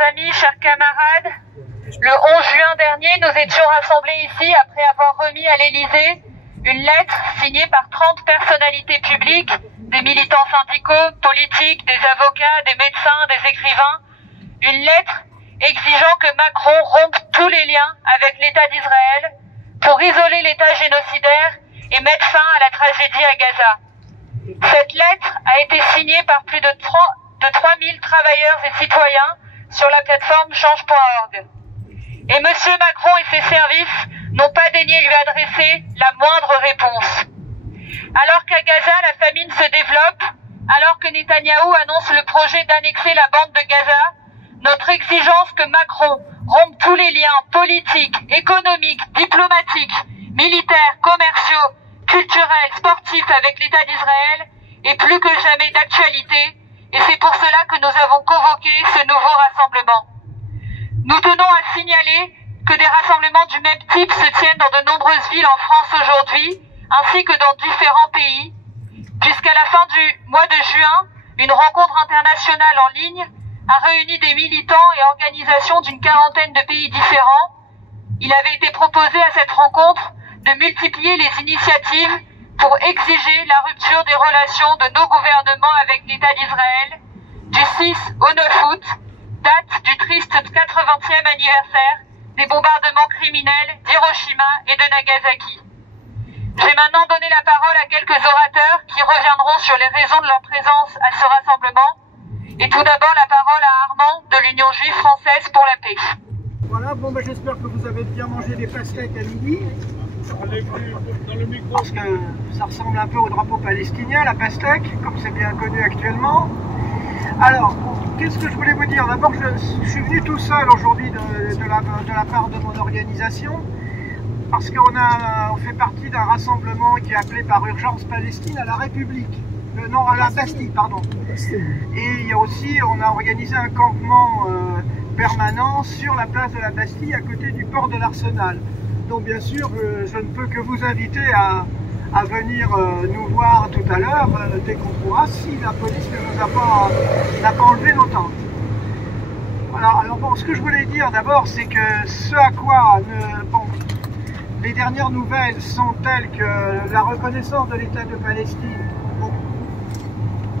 chers amis, chers camarades, le 11 juin dernier, nous étions rassemblés ici après avoir remis à l'Élysée une lettre signée par 30 personnalités publiques, des militants syndicaux, politiques, des avocats, des médecins, des écrivains. Une lettre exigeant que Macron rompe tous les liens avec l'État d'Israël pour isoler l'État génocidaire et mettre fin à la tragédie à Gaza. Cette lettre a été signée par plus de 3000 travailleurs et citoyens sur la plateforme change.org. Et M. Macron et ses services n'ont pas daigné lui adresser la moindre réponse. Alors qu'à Gaza, la famine se développe, alors que Netanyahou annonce le projet d'annexer la bande de Gaza, notre exigence que Macron rompe tous les liens politiques, économiques, diplomatiques, militaires, commerciaux, culturels, sportifs avec l'État d'Israël est plus que jamais d'actualité, et c'est pour cela que nous avons convoqué ce nouveau rassemblement. Nous tenons à signaler que des rassemblements du même type se tiennent dans de nombreuses villes en France aujourd'hui, ainsi que dans différents pays, puisqu'à la fin du mois de juin, une rencontre internationale en ligne a réuni des militants et organisations d'une quarantaine de pays différents. Il avait été proposé à cette rencontre de multiplier les initiatives pour exiger la rupture des relations de nos gouvernements avec l'État d'Israël du 6 au 9 août, date du triste 80e anniversaire des bombardements criminels d'Hiroshima et de Nagasaki. J'ai maintenant donné la parole à quelques orateurs qui reviendront sur les raisons de leur présence à ce rassemblement. Et tout d'abord la parole à Armand de l'Union juive française pour la paix. Voilà, bon ben j'espère que vous avez bien mangé des pastèques à midi. Dans le micro. Parce que ça ressemble un peu au drapeau palestinien, la pastèque, comme c'est bien connu actuellement. Alors, qu'est-ce que je voulais vous dire? D'abord, je suis venu tout seul aujourd'hui de la part de mon organisation, parce qu'on fait partie d'un rassemblement qui est appelé par Urgence Palestine à la République. Non, à la Bastille, pardon. Et il y a aussi, on a organisé un campement permanent sur la place de la Bastille, à côté du port de l'Arsenal. Donc bien sûr, je ne peux que vous inviter à venir nous voir tout à l'heure, dès qu'on pourra, si la police ne nous n'a pas enlevé nos tentes. Voilà, alors bon, ce que je voulais dire d'abord, c'est que ce à quoi les dernières nouvelles sont telles que la reconnaissance de l'État de Palestine, bon,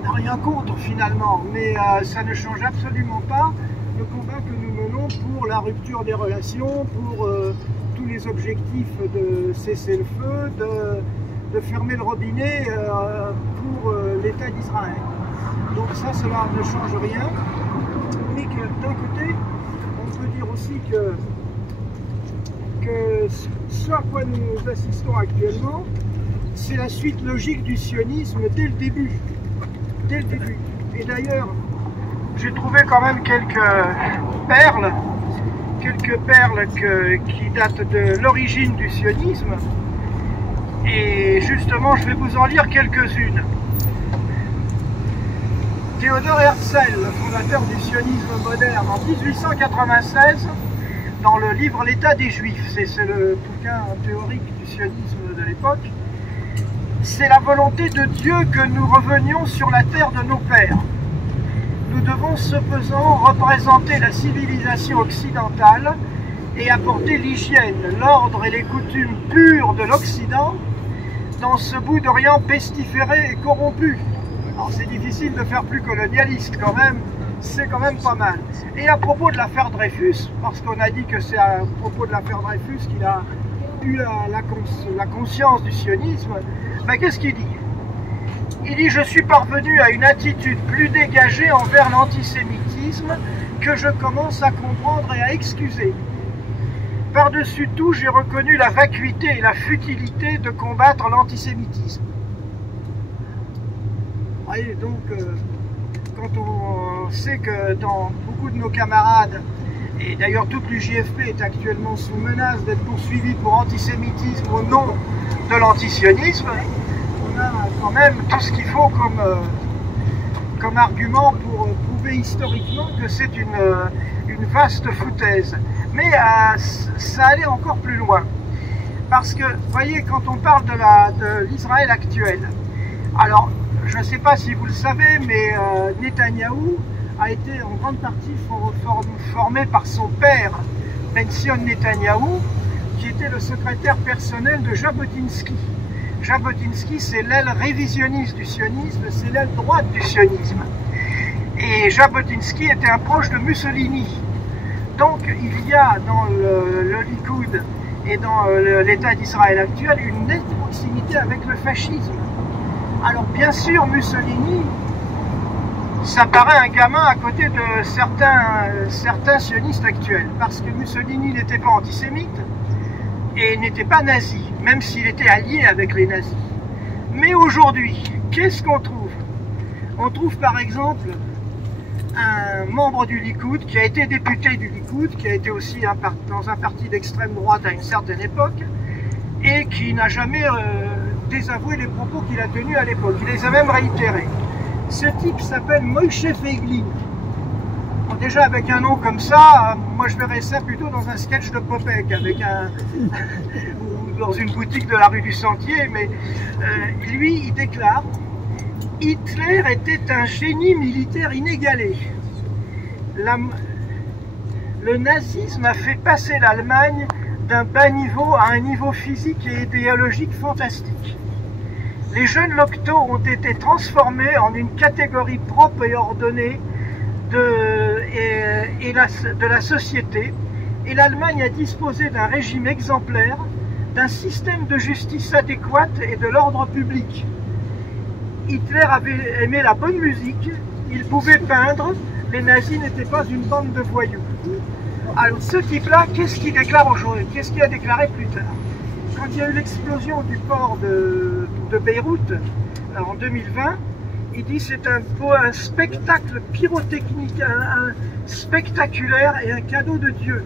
n'a rien contre finalement, mais ça ne change absolument pas le combat que nous menons pour la rupture des relations, pour tous les objectifs de cesser le feu, de fermer le robinet pour l'État d'Israël. Donc ça, cela ne change rien, mais que d'un côté, on peut dire aussi que ce à quoi nous assistons actuellement, c'est la suite logique du sionisme dès le début. Dès le début. Et d'ailleurs, j'ai trouvé quand même quelques perles qui datent de l'origine du sionisme. Et justement, je vais vous en lire quelques-unes. Théodore Herzl, le fondateur du sionisme moderne, en 1896, dans le livre L'État des Juifs, c'est le bouquin théorique du sionisme de l'époque, c'est la volonté de Dieu que nous revenions sur la terre de nos pères. Nous devons cependant représenter la civilisation occidentale et apporter l'hygiène, l'ordre et les coutumes pures de l'Occident dans ce bout d'Orient pestiféré et corrompu. Alors c'est difficile de faire plus colonialiste quand même, c'est quand même pas mal. Et à propos de l'affaire Dreyfus, parce qu'on a dit que c'est à propos de l'affaire Dreyfus qu'il a eu la conscience du sionisme, ben qu'est-ce qu'il dit? Il dit « Je suis parvenu à une attitude plus dégagée envers l'antisémitisme que je commence à comprendre et à excuser. Par-dessus tout, j'ai reconnu la vacuité et la futilité de combattre l'antisémitisme. » Et donc, quand on sait que dans beaucoup de nos camarades, et d'ailleurs toute l'UJFP est actuellement sous menace d'être poursuivie pour antisémitisme au nom de l'antisionisme, on a quand même tout ce qu'il faut comme argument pour prouver historiquement que c'est une vaste foutaise. Mais ça allait encore plus loin. Parce que, vous voyez, quand on parle de l'Israël actuel, alors, je ne sais pas si vous le savez, mais Netanyahou a été en grande partie formé par son père, Benzion Netanyahou, qui était le secrétaire personnel de Jabotinsky. Jabotinsky, c'est l'aile révisionniste du sionisme, c'est l'aile droite du sionisme. Et Jabotinsky était un proche de Mussolini. Donc il y a dans le Likoud et dans l'État d'Israël actuel une nette proximité avec le fascisme. Alors bien sûr, Mussolini, ça paraît un gamin à côté de certains sionistes actuels, parce que Mussolini n'était pas antisémite et n'était pas nazi, même s'il était allié avec les nazis. Mais aujourd'hui, qu'est-ce qu'on trouve? On trouve par exemple un membre du Likoud qui a été député du Likoud, qui a été aussi dans un parti d'extrême droite à une certaine époque, et qui n'a jamais désavoué les propos qu'il a tenus à l'époque. Il les a même réitérés. Ce type s'appelle Moïse Feiglin. Bon, déjà avec un nom comme ça, moi je verrais ça plutôt dans un sketch de Popek, avec ou dans une boutique de la rue du Sentier, mais lui il déclare: Hitler était un génie militaire inégalé. Le nazisme a fait passer l'Allemagne d'un bas niveau à un niveau physique et idéologique fantastique. Les jeunes loctaux ont été transformés en une catégorie propre et ordonnée de la société, et l'Allemagne a disposé d'un régime exemplaire, d'un système de justice adéquate et de l'ordre public. Hitler avait aimé la bonne musique, il pouvait peindre, les nazis n'étaient pas une bande de voyous. Alors ce type-là, qu'est-ce qu'il déclare aujourd'hui? Qu'est-ce qu'il a déclaré plus tard? Quand il y a eu l'explosion du port de Beyrouth en 2020, il dit c'est un spectacle pyrotechnique, un spectaculaire et un cadeau de Dieu.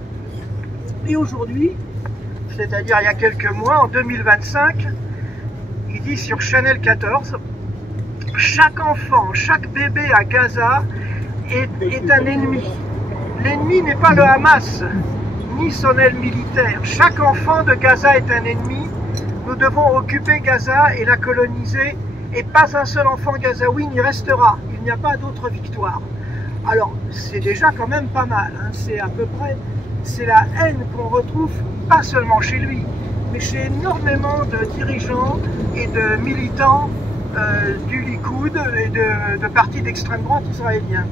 Et aujourd'hui, c'est-à-dire il y a quelques mois, en 2025, il dit sur Chanel 14, chaque enfant, chaque bébé à Gaza est un ennemi. L'ennemi n'est pas le Hamas, ni son aile militaire. Chaque enfant de Gaza est un ennemi. Nous devons occuper Gaza et la coloniser, et pas un seul enfant gazaoui n'y restera. Il n'y a pas d'autre victoire. Alors, c'est déjà quand même pas mal. Hein. C'est à peu près, c'est la haine qu'on retrouve, pas seulement chez lui, mais chez énormément de dirigeants et de militants du Likoud et de partis d'extrême droite israéliens.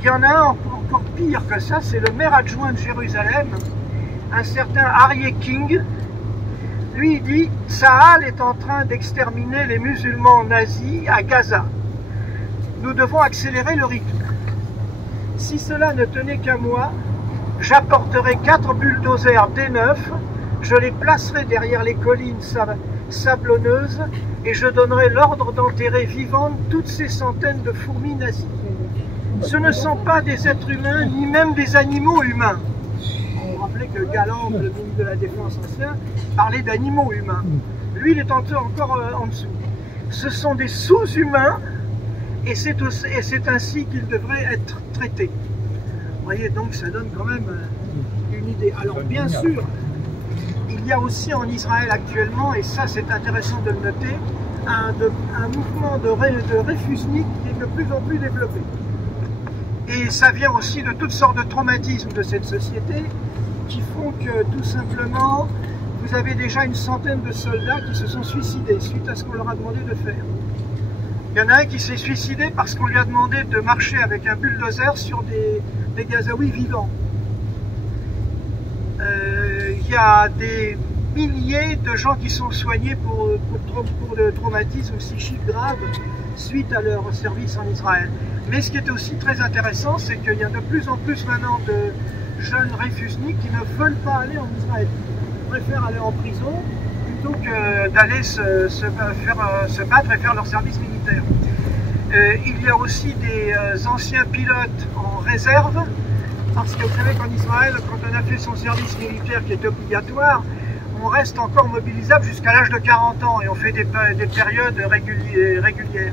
Il y en a un encore pire que ça, c'est le maire adjoint de Jérusalem, un certain Aryeh King. Lui, il dit « Tsahal est en train d'exterminer les musulmans nazis à Gaza. Nous devons accélérer le rythme. Si cela ne tenait qu'à moi, j'apporterai 4 bulldozers D9, je les placerai derrière les collines sablonneuses et je donnerai l'ordre d'enterrer vivantes toutes ces centaines de fourmis nazies. Ce ne sont pas des êtres humains, ni même des animaux humains. » On rappelait que Galland, le ministre de la Défense ancien, parlait d'animaux humains. Lui, il est encore en dessous. Ce sont des sous-humains, et c'est ainsi qu'ils devraient être traités. Vous voyez, donc ça donne quand même une idée. Alors bien sûr, il y a aussi en Israël actuellement, et ça c'est intéressant de le noter, un mouvement de réfusniques qui est de plus en plus développé. Et ça vient aussi de toutes sortes de traumatismes de cette société qui font que tout simplement, vous avez déjà une centaine de soldats qui se sont suicidés suite à ce qu'on leur a demandé de faire. Il y en a un qui s'est suicidé parce qu'on lui a demandé de marcher avec un bulldozer sur des Gazaouis vivants. Il y a des milliers de gens qui sont soignés pour de traumatismes psychiques graves suite à leur service en Israël. Mais ce qui est aussi très intéressant, c'est qu'il y a de plus en plus maintenant de jeunes réfusniques qui ne veulent pas aller en Israël. Ils préfèrent aller en prison plutôt que d'aller se battre et faire leur service militaire. Il y a aussi des anciens pilotes en réserve, parce que vous savez qu'en Israël, quand on a fait son service militaire qui est obligatoire, on reste encore mobilisable jusqu'à l'âge de 40 ans et on fait des périodes régulières.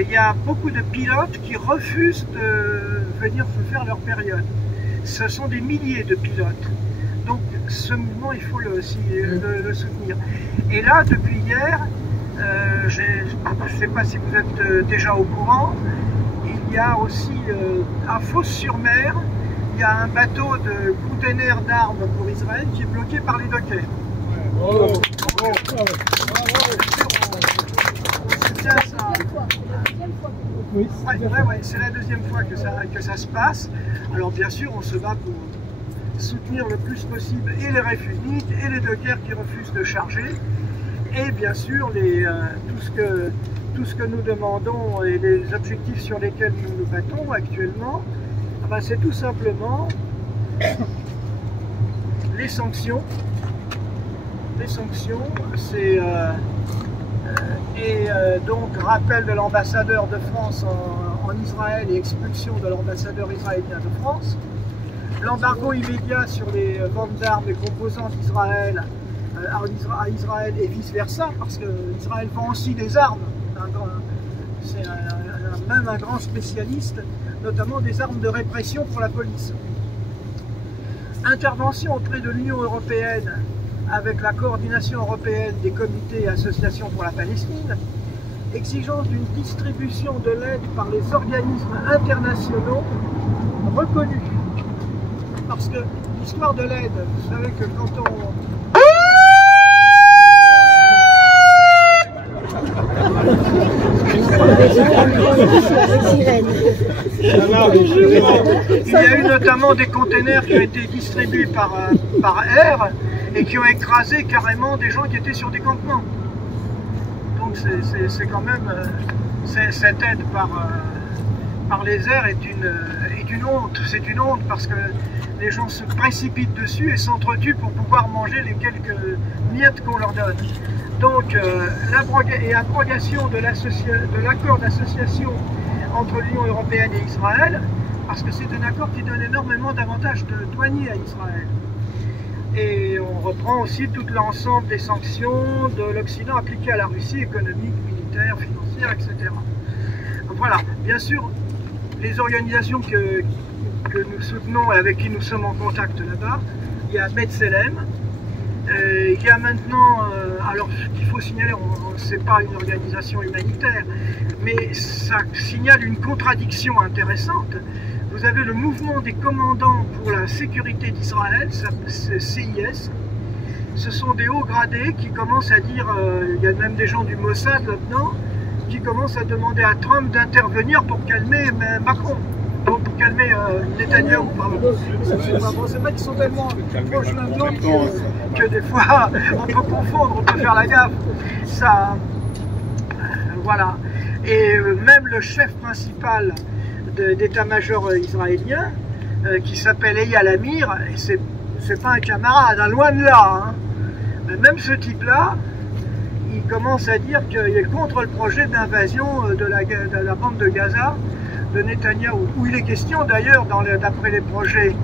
Il y a beaucoup de pilotes qui refusent de venir faire leur période. Ce sont des milliers de pilotes. Donc ce mouvement, il faut le soutenir. Et là, depuis hier, je ne sais pas si vous êtes déjà au courant, il y a aussi à Fos-sur-Mer, il y a un bateau de container d'armes pour Israël qui est bloqué par les dockers. On soutient ça. C'est la deuxième fois que ça se passe. Alors bien sûr, on se bat pour soutenir le plus possible et les réfugiés et les dockers qui refusent de charger. Et bien sûr, tout ce que nous demandons et les objectifs sur lesquels nous nous battons actuellement, c'est tout simplement les sanctions. Les sanctions, c'est donc rappel de l'ambassadeur de France en Israël et expulsion de l'ambassadeur israélien de France. L'embargo immédiat sur les ventes d'armes et composants d'Israël à Israël et vice-versa, parce qu'Israël vend aussi des armes. C'est même un grand spécialiste, notamment des armes de répression pour la police. Intervention auprès de l'Union européenne avec la coordination européenne des comités et associations pour la Palestine, exigence d'une distribution de l'aide par les organismes internationaux reconnus. Parce que l'histoire de l'aide, vous savez que quand on... Il y a eu notamment des containers qui ont été distribués par air et qui ont écrasé carrément des gens qui étaient sur des campements. Donc c'est quand même... cette aide par les airs est une honte. C'est une honte parce que les gens se précipitent dessus et s'entretuent pour pouvoir manger les quelques miettes qu'on leur donne. Donc, l'abrogation de l'accord d'association entre l'Union européenne et Israël, parce que c'est un accord qui donne énormément d'avantages douaniers à Israël. Et on reprend aussi tout l'ensemble des sanctions de l'Occident appliquées à la Russie, économique, militaire, financière, etc. Voilà, bien sûr, les organisations que nous soutenons et avec qui nous sommes en contact là-bas, il y a B'Tselem. Il y a maintenant, alors ce qu'il faut signaler, c'est pas une organisation humanitaire, mais ça signale une contradiction intéressante. Vous avez le mouvement des commandants pour la sécurité d'Israël, c'est CIS. Ce sont des hauts gradés qui commencent à dire, il y a même des gens du Mossad là-dedans, qui commencent à demander à Trump d'intervenir pour calmer Macron. Pour calmer Netanyahou, pardon. C'est vrai qu'ils sont tellement proches l'un de l'autre que des fois on peut confondre, on peut faire la gaffe. Ça, voilà. Et même le chef principal d'état-major israélien, qui s'appelle Eyal Amir, et c'est pas un camarade, hein, loin de là. Hein. Même ce type-là, il commence à dire qu'il est contre le projet d'invasion de la bande de Gaza de Netanyahou, où il est question d'ailleurs, d'après les projets,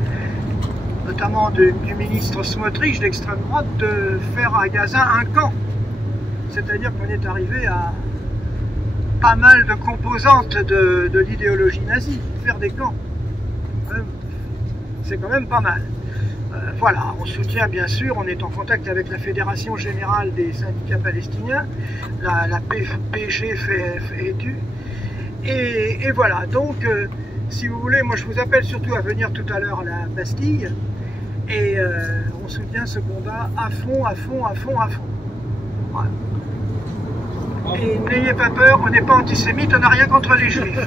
notamment du ministre Smotrich d'extrême droite, de faire à Gaza un camp. C'est-à-dire qu'on est arrivé à pas mal de composantes de l'idéologie nazie, faire des camps. C'est quand même pas mal. Voilà, on soutient bien sûr, on est en contact avec la Fédération Générale des Syndicats Palestiniens, la PGFETU. Et voilà, donc si vous voulez, moi je vous appelle surtout à venir tout à l'heure à la Bastille et on soutient ce combat à fond, à fond, à fond, à fond. Voilà. Et n'ayez pas peur, on n'est pas antisémite, on n'a rien contre les juifs. Ni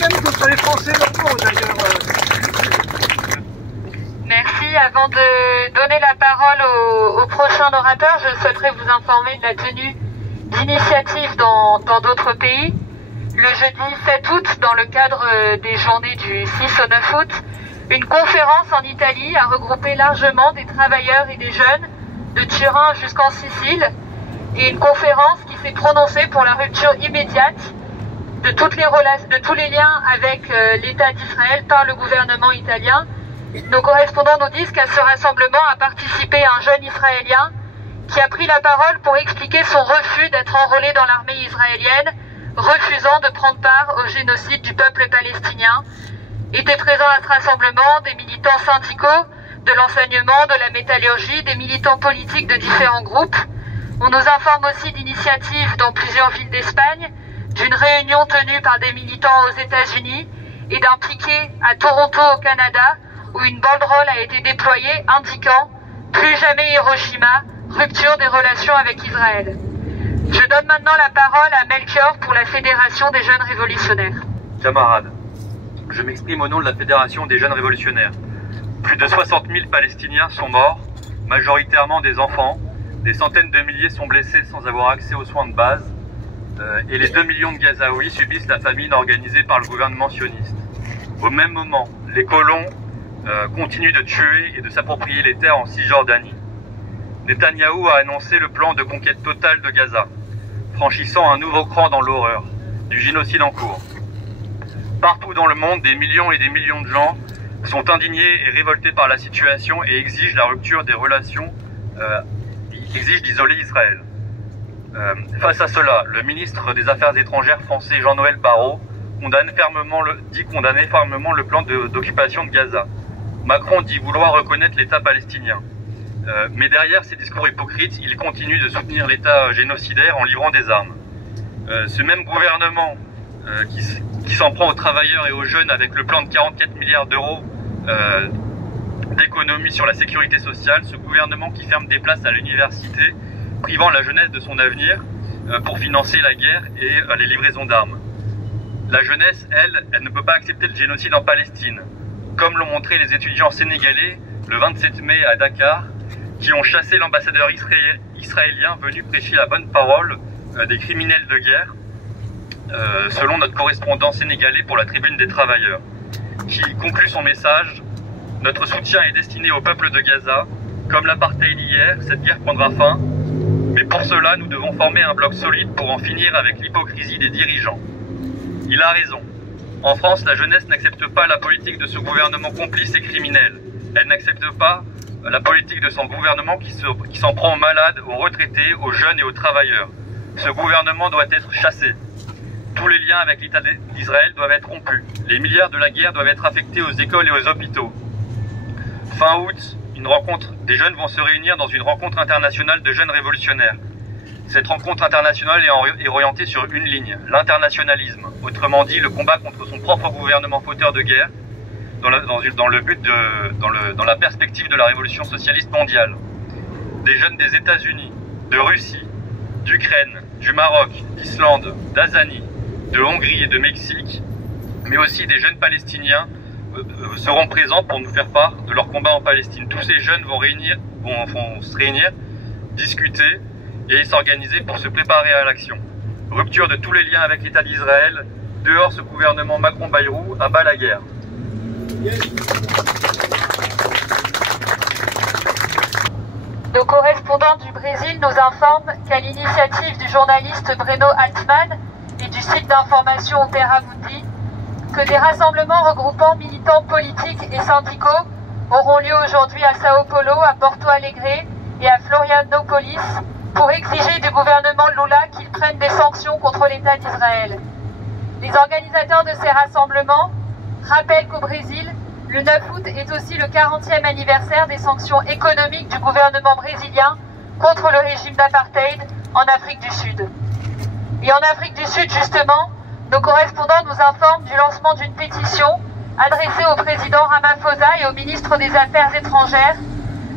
même contre les Français locaux d'ailleurs. Merci. Avant de donner la parole au prochain orateur, je souhaiterais vous informer de la tenue d'initiatives dans d'autres pays. Le jeudi 7 août, dans le cadre des journées du 6 au 9 août, une conférence en Italie a regroupé largement des travailleurs et des jeunes de Turin jusqu'en Sicile, et une conférence qui s'est prononcée pour la rupture immédiate de tous les liens avec l'État d'Israël par le gouvernement italien. Nos correspondants nous disent qu'à ce rassemblement a participé un jeune Israélien qui a pris la parole pour expliquer son refus d'être enrôlé dans l'armée israélienne, refusant de prendre part au génocide du peuple palestinien. Étaient présents à ce rassemblement des militants syndicaux, de l'enseignement, de la métallurgie, des militants politiques de différents groupes. On nous informe aussi d'initiatives dans plusieurs villes d'Espagne, d'une réunion tenue par des militants aux États-Unis et d'un piquet à Toronto au Canada où une banderole a été déployée indiquant « Plus jamais Hiroshima, rupture des relations avec Israël ». Je donne maintenant la parole à Melchior pour la Fédération des Jeunes Révolutionnaires. Camarades, je m'exprime au nom de la Fédération des Jeunes Révolutionnaires. Plus de 60 000 Palestiniens sont morts, majoritairement des enfants. Des centaines de milliers sont blessés sans avoir accès aux soins de base. Et les 2 millions de Gazaouis subissent la famine organisée par le gouvernement sioniste. Au même moment, les colons continuent de tuer et de s'approprier les terres en Cisjordanie. Netanyahou a annoncé le plan de conquête totale de Gaza, franchissant un nouveau cran dans l'horreur du génocide en cours. Partout dans le monde, des millions et des millions de gens sont indignés et révoltés par la situation et exigent la rupture des relations, exigent d'isoler Israël. Face à cela, le ministre des Affaires étrangères français Jean-Noël Barrot dit condamner fermement le plan d'occupation de Gaza. Macron dit vouloir reconnaître l'État palestinien. Mais derrière ces discours hypocrites, il continue de soutenir l'État génocidaire en livrant des armes. Ce même gouvernement qui s'en prend aux travailleurs et aux jeunes avec le plan de 44 milliards d'euros d'économie sur la sécurité sociale, ce gouvernement qui ferme des places à l'université, privant la jeunesse de son avenir pour financer la guerre et les livraisons d'armes. La jeunesse, elle ne peut pas accepter le génocide en Palestine, comme l'ont montré les étudiants sénégalais le 27 mai à Dakar, qui ont chassé l'ambassadeur israélien venu prêcher la bonne parole des criminels de guerre, selon notre correspondant sénégalais pour la Tribune des Travailleurs, qui conclut son message: notre soutien est destiné au peuple de Gaza. Comme l'apartheid hier, cette guerre prendra fin, mais pour cela, nous devons former un bloc solide pour en finir avec l'hypocrisie des dirigeants. Il a raison. En France, la jeunesse n'accepte pas la politique de ce gouvernement complice et criminel. Elle n'accepte pas la politique de son gouvernement qui s'en prend aux malades, aux retraités, aux jeunes et aux travailleurs. Ce gouvernement doit être chassé. Tous les liens avec l'État d'Israël doivent être rompus. Les milliards de la guerre doivent être affectés aux écoles et aux hôpitaux. Fin août, des jeunes vont se réunir dans une rencontre internationale de jeunes révolutionnaires. Cette rencontre internationale est orientée sur une ligne, l'internationalisme, autrement dit le combat contre son propre gouvernement fauteur de guerre, dans la perspective de la révolution socialiste mondiale. Des jeunes des États-Unis, de Russie, d'Ukraine, du Maroc, d'Islande, d'Azanie, de Hongrie et de Mexique, mais aussi des jeunes palestiniens seront présents pour nous faire part de leur combat en Palestine. Tous ces jeunes vont se réunir, discuter et s'organiser pour se préparer à l'action. Rupture de tous les liens avec l'État d'Israël, dehors ce gouvernement Macron-Bayrou, à bas la guerre. Nos correspondants du Brésil nous informent qu'à l'initiative du journaliste Breno Altman et du site d'information Opera Mundi, que des rassemblements regroupant militants politiques et syndicaux auront lieu aujourd'hui à Sao Paulo, à Porto Alegre et à Florianópolis pour exiger du gouvernement Lula qu'il prenne des sanctions contre l'État d'Israël. Les organisateurs de ces rassemblements rappellent qu'au Brésil, le 9 août est aussi le 40e anniversaire des sanctions économiques du gouvernement brésilien contre le régime d'apartheid en Afrique du Sud. Et en Afrique du Sud, justement, nos correspondants nous informent du lancement d'une pétition adressée au président Ramaphosa et au ministre des Affaires étrangères.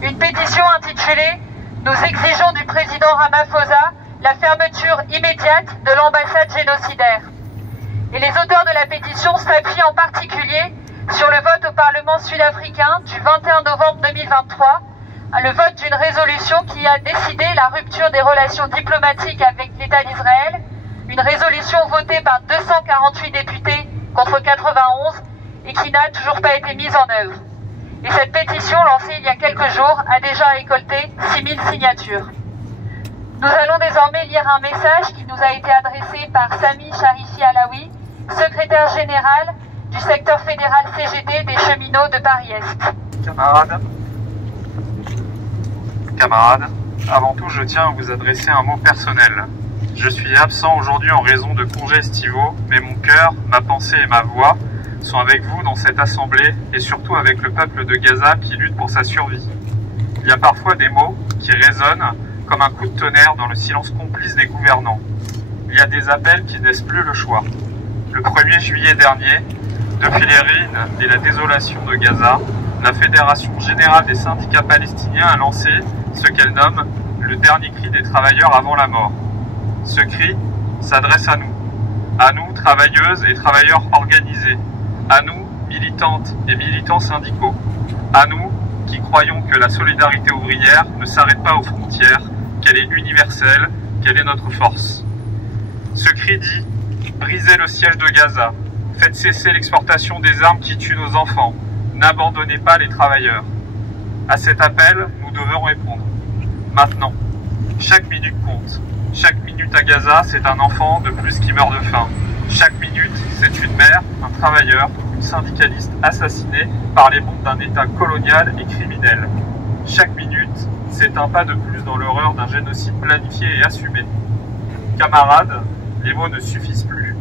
Une pétition intitulée « Nous exigeons du président Ramaphosa la fermeture immédiate de l'ambassade génocidaire ». Et les auteurs de la pétition s'appuient en particulier sur le vote au Parlement sud-africain du 21 novembre 2023, le vote d'une résolution qui a décidé la rupture des relations diplomatiques avec l'État d'Israël, une résolution votée par 248 députés contre 91 et qui n'a toujours pas été mise en œuvre. Et cette pétition, lancée il y a quelques jours, a déjà récolté 6000 signatures. Nous allons désormais lire un message qui nous a été adressé par Sami Sharifi Alaoui, secrétaire général du secteur fédéral CGT des cheminots de Paris-Est. Camarades, avant tout je tiens à vous adresser un mot personnel. Je suis absent aujourd'hui en raison de congés estivaux, mais mon cœur, ma pensée et ma voix sont avec vous dans cette assemblée et surtout avec le peuple de Gaza qui lutte pour sa survie. Il y a parfois des mots qui résonnent comme un coup de tonnerre dans le silence complice des gouvernants. Il y a des appels qui ne laissent plus le choix. Le 1er juillet dernier, Depuis les ruines et la désolation de Gaza, la Fédération générale des syndicats palestiniens a lancé ce qu'elle nomme le dernier cri des travailleurs avant la mort. Ce cri s'adresse à nous travailleuses et travailleurs organisés, à nous militantes et militants syndicaux, à nous qui croyons que la solidarité ouvrière ne s'arrête pas aux frontières, qu'elle est universelle, qu'elle est notre force. Ce cri dit « Brisez le siège de Gaza ». Faites cesser l'exportation des armes qui tuent nos enfants. N'abandonnez pas les travailleurs. À cet appel, nous devons répondre. Maintenant. Chaque minute compte. Chaque minute à Gaza, c'est un enfant de plus qui meurt de faim. Chaque minute, c'est une mère, un travailleur, une syndicaliste assassinée par les bombes d'un État colonial et criminel. Chaque minute, c'est un pas de plus dans l'horreur d'un génocide planifié et assumé. Camarades, les mots ne suffisent plus.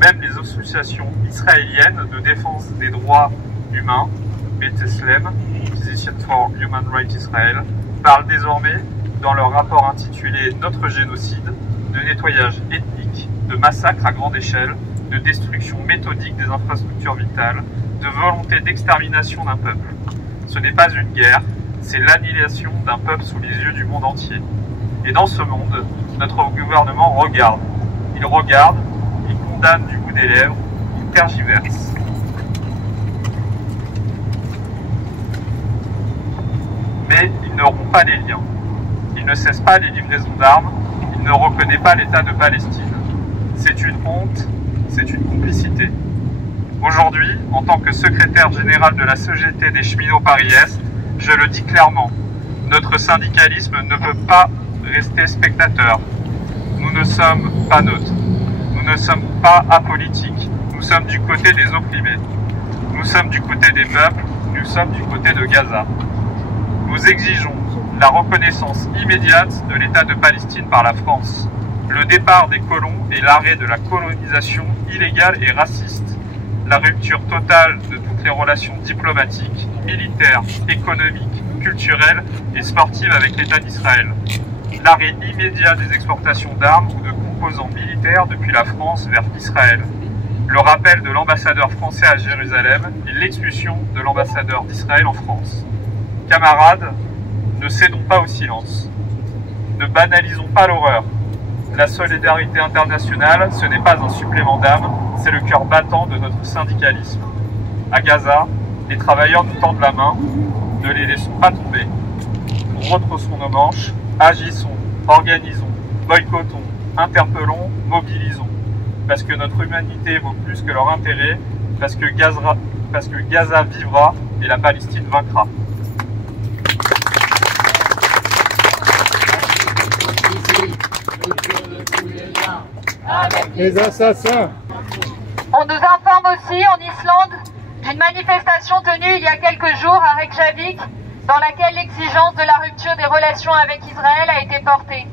Même les associations israéliennes de défense des droits humains, B'Tselem, Physicians for Human Rights Israel, parlent désormais, dans leur rapport intitulé « Notre génocide », de nettoyage ethnique, de massacres à grande échelle, de destruction méthodique des infrastructures vitales, de volonté d'extermination d'un peuple. Ce n'est pas une guerre, c'est l'annihilation d'un peuple sous les yeux du monde entier. Et dans ce monde, notre gouvernement regarde. Il regarde, il condamne du bout des lèvres, il tergiverse. Mais il ne rompt pas les liens. Il ne cesse pas les livraisons d'armes, il ne reconnaît pas l'État de Palestine. C'est une honte, c'est une complicité. Aujourd'hui, en tant que secrétaire général de la CGT des cheminots Paris-Est, je le dis clairement, notre syndicalisme ne peut pas rester spectateur. Nous ne sommes pas neutres. Nous ne sommes pas apolitiques. Nous sommes du côté des opprimés. Nous sommes du côté des peuples. Nous sommes du côté de Gaza. Nous exigeons la reconnaissance immédiate de l'État de Palestine par la France, le départ des colons et l'arrêt de la colonisation illégale et raciste, la rupture totale de toutes les relations diplomatiques, militaires, économiques, culturelles et sportives avec l'État d'Israël, l'arrêt immédiat des exportations d'armes ou de composants militaires depuis la France vers Israël, le rappel de l'ambassadeur français à Jérusalem et l'expulsion de l'ambassadeur d'Israël en France. Camarades, ne cédons pas au silence. Ne banalisons pas l'horreur. La solidarité internationale, ce n'est pas un supplément d'âme, c'est le cœur battant de notre syndicalisme. À Gaza, les travailleurs nous tendent la main, ne les laissons pas tomber. Nous retroussons nos manches, agissons, organisons, boycottons, interpellons, mobilisons. Parce que notre humanité vaut plus que leur intérêt, parce que Gaza vivra et la Palestine vaincra. Les assassins. On nous informe aussi en Islande d'une manifestation tenue il y a quelques jours à Reykjavik dans laquelle l'exigence de la rupture des relations avec Israël a été portée.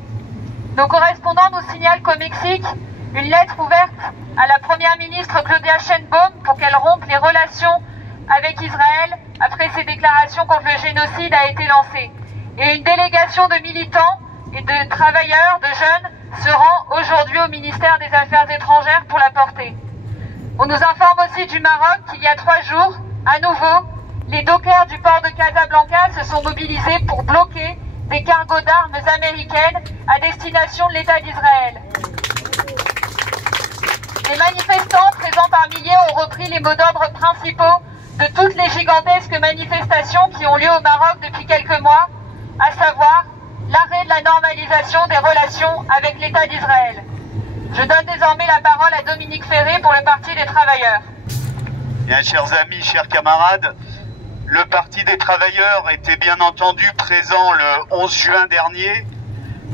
Nos correspondants nous signalent qu'au Mexique, une lettre ouverte à la première ministre Claudia Sheinbaum pour qu'elle rompe les relations avec Israël après ses déclarations contre le génocide a été lancée. Et une délégation de militants et de travailleurs, de jeunes, se rend aujourd'hui au ministère des Affaires étrangères pour la porter. On nous informe aussi du Maroc qu'il y a 3 jours, à nouveau, les dockers du port de Casablanca se sont mobilisés pour bloquer des cargos d'armes américaines à destination de l'État d'Israël. Les manifestants, présents par milliers, ont repris les mots d'ordre principaux de toutes les gigantesques manifestations qui ont lieu au Maroc depuis quelques mois, à savoir l'arrêt de la normalisation des relations avec l'État d'Israël. Je donne désormais la parole à Dominique Ferré pour le Parti des Travailleurs. Bien, chers amis, chers camarades, le Parti des Travailleurs était bien entendu présent le 11 juin dernier,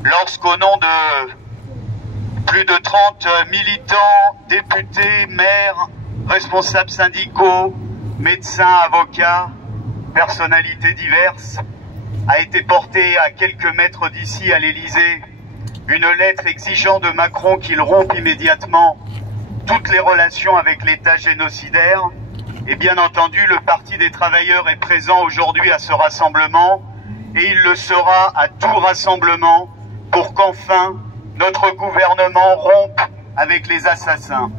lorsqu'au nom de plus de 30 militants, députés, maires, responsables syndicaux, médecins, avocats, personnalités diverses, a été portée à quelques mètres d'ici à l'Élysée une lettre exigeant de Macron qu'il rompe immédiatement toutes les relations avec l'État génocidaire. Et bien entendu, le Parti des Travailleurs est présent aujourd'hui à ce rassemblement et il le sera à tout rassemblement pour qu'enfin notre gouvernement rompe avec les assassins.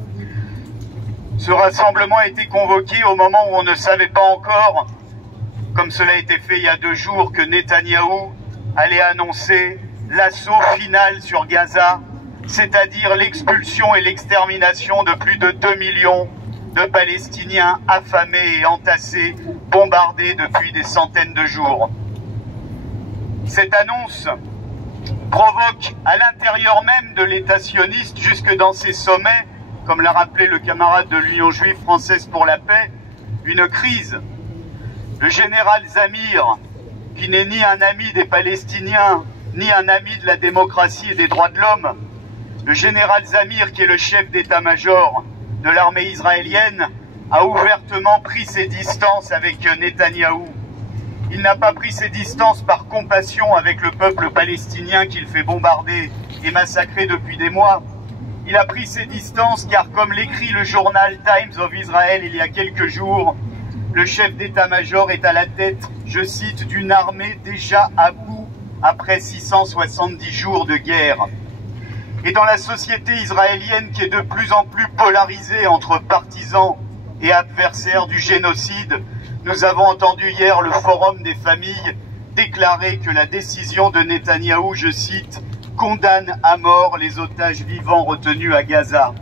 Ce rassemblement a été convoqué au moment où on ne savait pas encore, comme cela a été fait il y a 2 jours, que Netanyahou allait annoncer l'assaut final sur Gaza, c'est-à-dire l'expulsion et l'extermination de plus de 2 millions de Palestiniens affamés et entassés, bombardés depuis des centaines de jours. Cette annonce provoque à l'intérieur même de l'État sioniste, jusque dans ses sommets, comme l'a rappelé le camarade de l'Union juive française pour la paix, une crise. Le général Zamir, qui n'est ni un ami des Palestiniens, ni un ami de la démocratie et des droits de l'homme, le général Zamir, qui est le chef d'état-major de l'armée israélienne, a ouvertement pris ses distances avec Netanyahou. Il n'a pas pris ses distances par compassion avec le peuple palestinien qu'il fait bombarder et massacrer depuis des mois. Il a pris ses distances car, comme l'écrit le journal Times of Israel il y a quelques jours, le chef d'état-major est à la tête, je cite, d'une armée déjà à bout après 670 jours de guerre. Et dans la société israélienne qui est de plus en plus polarisée entre partisans et adversaires du génocide, nous avons entendu hier le Forum des familles déclarer que la décision de Netanyahou, je cite, condamne à mort les otages vivants retenus à Gaza.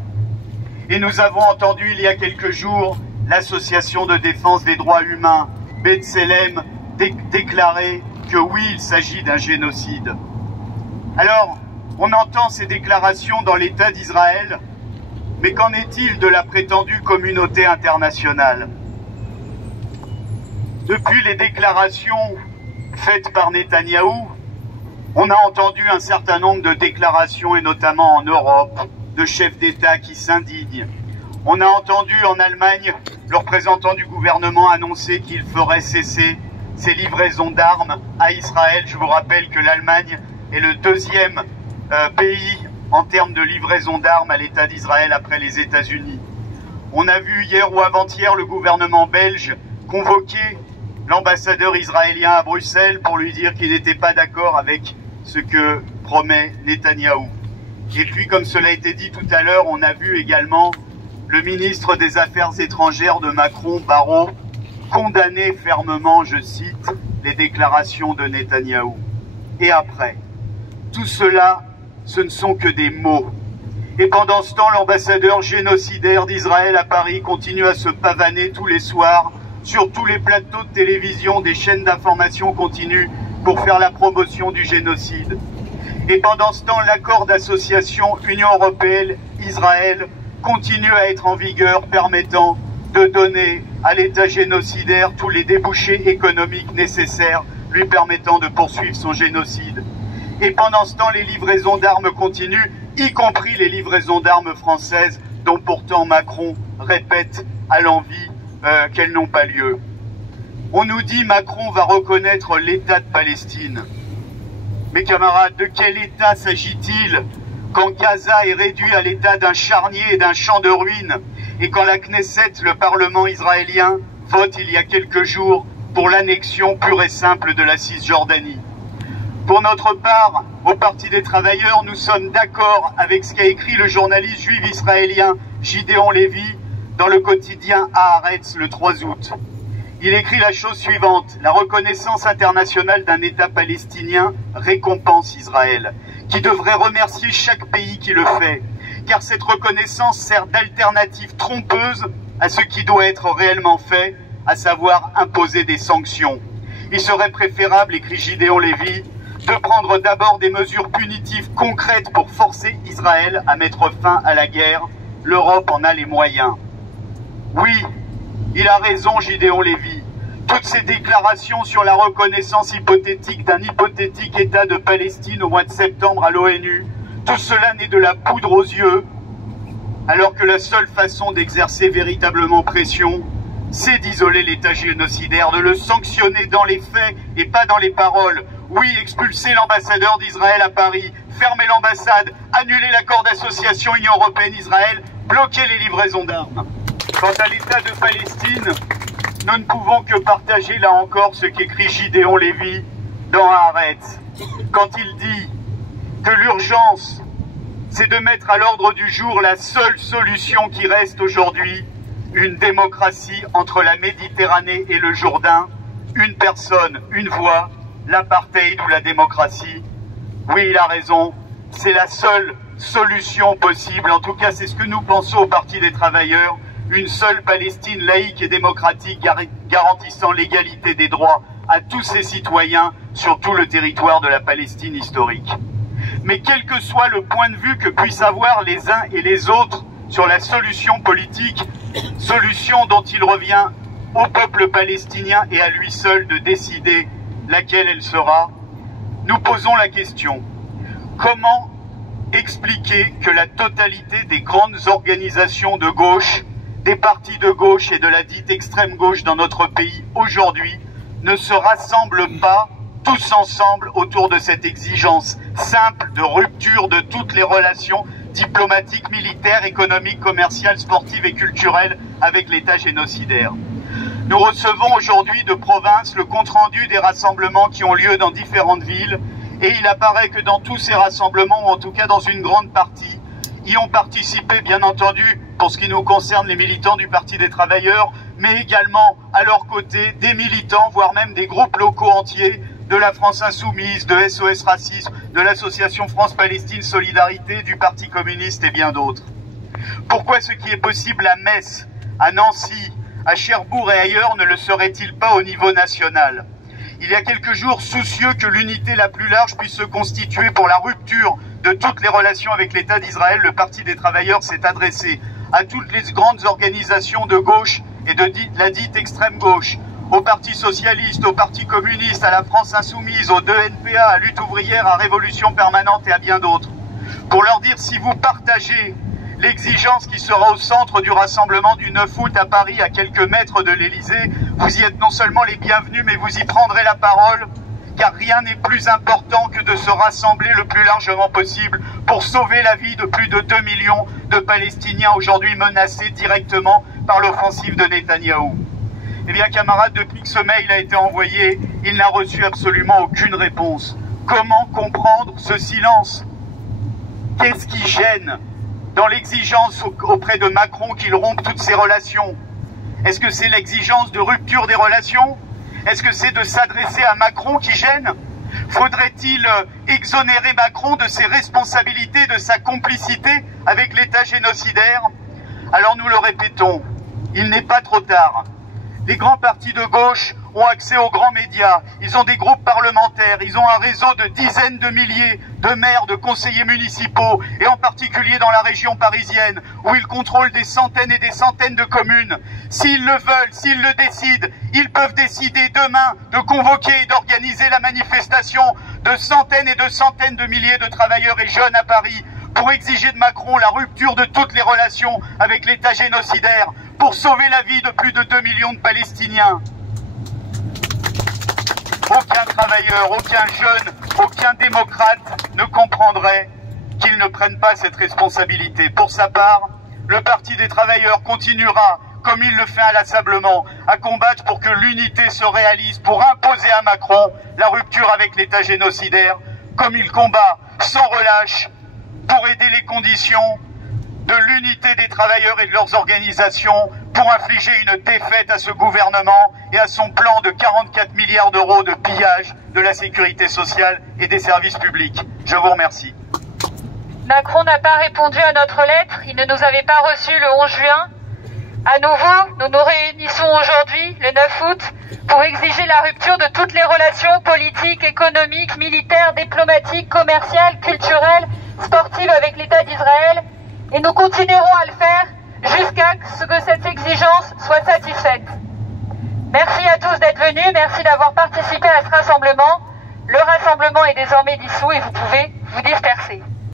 Et nous avons entendu il y a quelques jours l'association de défense des droits humains, B'Tselem, déclarer que oui, il s'agit d'un génocide. Alors, on entend ces déclarations dans l'État d'Israël, mais qu'en est-il de la prétendue communauté internationale? Depuis les déclarations faites par Netanyahou, on a entendu un certain nombre de déclarations, et notamment en Europe, de chefs d'État qui s'indignent. On a entendu en Allemagne le représentant du gouvernement annoncer qu'il ferait cesser ses livraisons d'armes à Israël. Je vous rappelle que l'Allemagne est le 2e pays en termes de livraison d'armes à l'État d'Israël après les États-Unis. On a vu hier ou avant-hier le gouvernement belge convoquer l'ambassadeur israélien à Bruxelles pour lui dire qu'il n'était pas d'accord avec ce que promet Netanyahou. Et puis, comme cela a été dit tout à l'heure, on a vu également le ministre des Affaires étrangères de Macron, Barrot, condamner fermement, je cite, les déclarations de Netanyahou. Et après, tout cela, ce ne sont que des mots. Et pendant ce temps, l'ambassadeur génocidaire d'Israël à Paris continue à se pavaner tous les soirs sur tous les plateaux de télévision des chaînes d'information continue pour faire la promotion du génocide. Et pendant ce temps, l'accord d'association Union européenne-Israël continue à être en vigueur, permettant de donner à l'État génocidaire tous les débouchés économiques nécessaires lui permettant de poursuivre son génocide. Et pendant ce temps, les livraisons d'armes continuent, y compris les livraisons d'armes françaises, dont pourtant Macron répète à l'envi qu'elles n'ont pas lieu. On nous dit Macron va reconnaître l'État de Palestine. Mes camarades, de quel État s'agit-il quand Gaza est réduit à l'état d'un charnier et d'un champ de ruines, et quand la Knesset, le Parlement israélien, vote il y a quelques jours pour l'annexion pure et simple de la Cisjordanie? Pour notre part, au Parti des Travailleurs, nous sommes d'accord avec ce qu'a écrit le journaliste juif israélien Gideon Lévy dans le quotidien Haaretz le 3 août. Il écrit la chose suivante: la reconnaissance internationale d'un État palestinien récompense Israël, qui devrait remercier chaque pays qui le fait, car cette reconnaissance sert d'alternative trompeuse à ce qui doit être réellement fait, à savoir imposer des sanctions. Il serait préférable, écrit Gideon Lévy, de prendre d'abord des mesures punitives concrètes pour forcer Israël à mettre fin à la guerre. L'Europe en a les moyens. Oui, il a raison, Gideon Lévy. Toutes ces déclarations sur la reconnaissance hypothétique d'un hypothétique État de Palestine au mois de septembre à l'ONU, tout cela n'est de la poudre aux yeux, alors que la seule façon d'exercer véritablement pression, c'est d'isoler l'État génocidaire, de le sanctionner dans les faits et pas dans les paroles. Oui, expulser l'ambassadeur d'Israël à Paris, fermer l'ambassade, annuler l'accord d'association Union européenne-Israël, bloquer les livraisons d'armes. Quant à l'État de Palestine, nous ne pouvons que partager là encore ce qu'écrit Gideon Lévy dans Haaretz, quand il dit que l'urgence, c'est de mettre à l'ordre du jour la seule solution qui reste aujourd'hui, une démocratie entre la Méditerranée et le Jourdain, une personne, une voix, l'apartheid ou la démocratie. Oui, il a raison, c'est la seule solution possible, en tout cas c'est ce que nous pensons au Parti des Travailleurs, une seule Palestine laïque et démocratique garantissant l'égalité des droits à tous ses citoyens sur tout le territoire de la Palestine historique. Mais quel que soit le point de vue que puissent avoir les uns et les autres sur la solution politique, solution dont il revient au peuple palestinien et à lui seul de décider laquelle elle sera, nous posons la question: comment expliquer que la totalité des grandes organisations de gauche, des partis de gauche et de la dite extrême gauche dans notre pays aujourd'hui ne se rassemblent pas tous ensemble autour de cette exigence simple de rupture de toutes les relations diplomatiques, militaires, économiques, commerciales, sportives et culturelles avec l'État génocidaire? Nous recevons aujourd'hui de province le compte-rendu des rassemblements qui ont lieu dans différentes villes, et il apparaît que dans tous ces rassemblements, ou en tout cas dans une grande partie, y ont participé, bien entendu, pour ce qui nous concerne, les militants du Parti des Travailleurs, mais également à leur côté des militants, voire même des groupes locaux entiers de la France Insoumise, de SOS Racisme, de l'association France-Palestine Solidarité, du Parti communiste et bien d'autres. Pourquoi ce qui est possible à Metz, à Nancy, à Cherbourg et ailleurs ne le serait-il pas au niveau national? Il y a quelques jours, soucieux que l'unité la plus large puisse se constituer pour la rupture de toutes les relations avec l'État d'Israël, le Parti des Travailleurs s'est adressé à toutes les grandes organisations de gauche et de la dite extrême gauche, au Parti Socialiste, au Parti Communiste, à la France Insoumise, au 2NPA, à Lutte Ouvrière, à Révolution Permanente et à bien d'autres, pour leur dire: si vous partagez l'exigence qui sera au centre du rassemblement du 9 août à Paris, à quelques mètres de l'Élysée, vous y êtes non seulement les bienvenus, mais vous y prendrez la parole, car rien n'est plus important que de se rassembler le plus largement possible pour sauver la vie de plus de 2 millions de Palestiniens aujourd'hui menacés directement par l'offensive de Netanyahou. Eh bien, camarades, depuis que ce mail a été envoyé, il n'a reçu absolument aucune réponse. Comment comprendre ce silence? Qu'est-ce qui gêne dans l'exigence auprès de Macron qu'il rompe toutes ses relations? Est-ce que c'est l'exigence de rupture des relations? Est-ce que c'est de s'adresser à Macron qui gêne? Faudrait-il exonérer Macron de ses responsabilités, de sa complicité avec l'État génocidaire? Alors nous le répétons, il n'est pas trop tard. Les grands partis de gauche ont accès aux grands médias, ils ont des groupes parlementaires, ils ont un réseau de dizaines de milliers de maires, de conseillers municipaux, et en particulier dans la région parisienne, où ils contrôlent des centaines et des centaines de communes. S'ils le veulent, s'ils le décident, ils peuvent décider demain de convoquer et d'organiser la manifestation de centaines et de centaines de milliers de travailleurs et jeunes à Paris, pour exiger de Macron la rupture de toutes les relations avec l'État génocidaire, pour sauver la vie de plus de 2 millions de Palestiniens. Aucun travailleur, aucun jeune, aucun démocrate ne comprendrait qu'ils ne prennent pas cette responsabilité. Pour sa part, le Parti des Travailleurs continuera, comme il le fait inlassablement, à combattre pour que l'unité se réalise, pour imposer à Macron la rupture avec l'État génocidaire, comme il combat sans relâche pour aider les conditions de l'unité des travailleurs et de leurs organisations, pour infliger une défaite à ce gouvernement et à son plan de 44 milliards d'euros de pillage de la sécurité sociale et des services publics. Je vous remercie. Macron n'a pas répondu à notre lettre, il ne nous avait pas reçus le 11 juin. À nouveau, nous nous réunissons aujourd'hui, le 9 août, pour exiger la rupture de toutes les relations politiques, économiques, militaires, diplomatiques, commerciales, culturelles, sportives avec l'État d'Israël. Et nous continuerons à le faire jusqu'à ce que cette exigence soit satisfaite. Merci à tous d'être venus, merci d'avoir participé à ce rassemblement. Le rassemblement est désormais dissous et vous pouvez vous disperser.